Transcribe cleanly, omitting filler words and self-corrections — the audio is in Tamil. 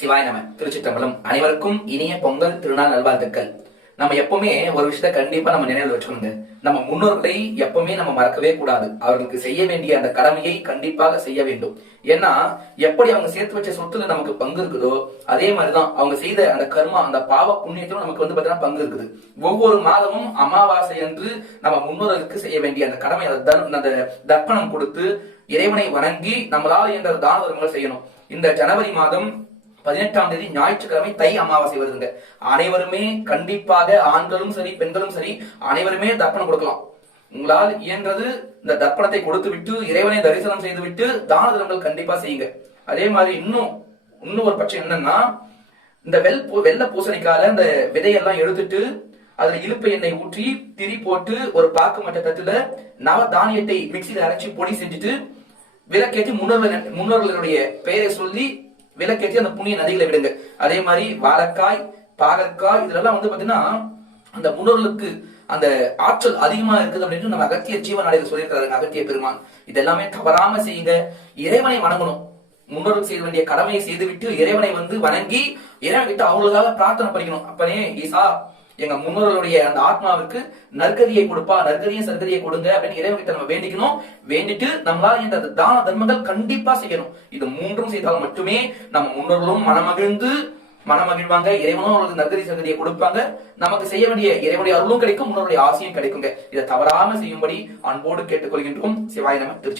சிவாய நம. திருச்சிற்றம்பலம். அனைவருக்கும் இனிய பொங்கல் திருநாள் நல்வாழ்த்துக்கள். நம்ம எப்பவுமே ஒரு விஷயத்த கண்டிப்பா நம்ம நினைவில் வச்சுக்கணுங்க. நம்ம முன்னோர்களை எப்பவுமே நம்ம மறக்கவே கூடாது. அவர்களுக்கு செய்ய வேண்டிய அந்த கடமையை கண்டிப்பாக செய்ய வேண்டும். ஏன்னா எப்படி அவங்க சேர்த்து வச்ச சொத்துல நமக்கு பங்கு இருக்குதோ அதே மாதிரிதான் அவங்க செய்த அந்த கர்மா, அந்த பாவ புண்ணியத்திலும் நமக்கு பாத்தீங்கன்னா பங்கு இருக்குது. ஒவ்வொரு மாதமும் அமாவாசை அன்று நம்ம முன்னோர்களுக்கு செய்ய வேண்டிய அந்த கடமை, அந்த தர்ப்பணம் கொடுத்து இறைவனை வணங்கி நம்மளால என்ற தான தர்மங்கள் செய்யணும். இந்த ஜனவரி மாதம் 18ஆம் தேதி ஞாயிற்றுக்கிழமை தை அமாவாசை வருதுங்க. அனைவருமே கண்டிப்பாக, ஆண்களும் சரி பெண்களும் சரி, அனைவருமே தர்ப்பணம் கொடுக்கலாம். உங்களால் இயன்றது இந்த தர்ப்பணத்தை கொடுத்து விட்டு இறைவனை தரிசனம் செய்து விட்டு தான தர்மங்கள் கண்டிப்பா செய்யுங்க. அதே மாதிரி இன்னும் ஒரு பட்சம் என்னன்னா, இந்த வெள்ளை பூசணிக்கால இந்த விதையெல்லாம் எடுத்துட்டு அதுல இழுப்பு எண்ணெய் ஊற்றி திரி போட்டு ஒரு பாக்கு மட்ட தட்டுல நவ தானியத்தை மிக்சியில அரைச்சி பொடி செஞ்சுட்டு விளக்கேற்றி முன்னோர்களுடைய பெயரை சொல்லி விளக்கேற்றி அந்த புண்ணிய நதிகளை விடுங்க. அதே மாதிரி வாழைக்காய், பாகற்காய் இதெல்லாம் பாத்தீங்கன்னா அந்த முன்னோர்களுக்கு அந்த ஆற்றல் அதிகமா இருக்குது அப்படின்னு நம்ம அகத்திய ஜீவநாடியில் சொல்லியிருக்கிறாங்க அகத்திய பெருமான். இதெல்லாமே தவறாம செய்யுங்க. இறைவனை வணங்கணும். முன்னோர்கள் செய்ய வேண்டிய கடமையை செய்துவிட்டு இறைவனை வணங்கி இறைவன் கிட்ட அவங்களுக்காக பிரார்த்தனை பண்ணிக்கணும். அப்பனே ஈசா, எங்க முன்னோர்களுடைய அந்த ஆத்மாவுக்கு நற்கதியை கொடுப்பா, நற்கதியை சர்க்கதியை கொடுங்க அப்படின்னு இறைவன் கிட்ட நம்ம வேண்டிக்கணும். வேண்டிட்டு நம்மளால இந்த தான தர்மங்கள் கண்டிப்பா செய்யணும். இது மூன்றும் செய்தால் மட்டுமே நம்ம முன்னோர்களும் மனமகிழ்வாங்க, இறைவனும் அவங்களுக்கு நற்கதி சர்க்கதியை கொடுப்பாங்க, நமக்கு செய்ய வேண்டிய இறைவனுடைய அருளும் கிடைக்கும், முன்னோருடைய ஆசையும் கிடைக்குங்க. இதை தவறாம செய்யும்படி அன்போடு கேட்டுக்கொள்கின்றோம். சிவாய நம. திருச்சி.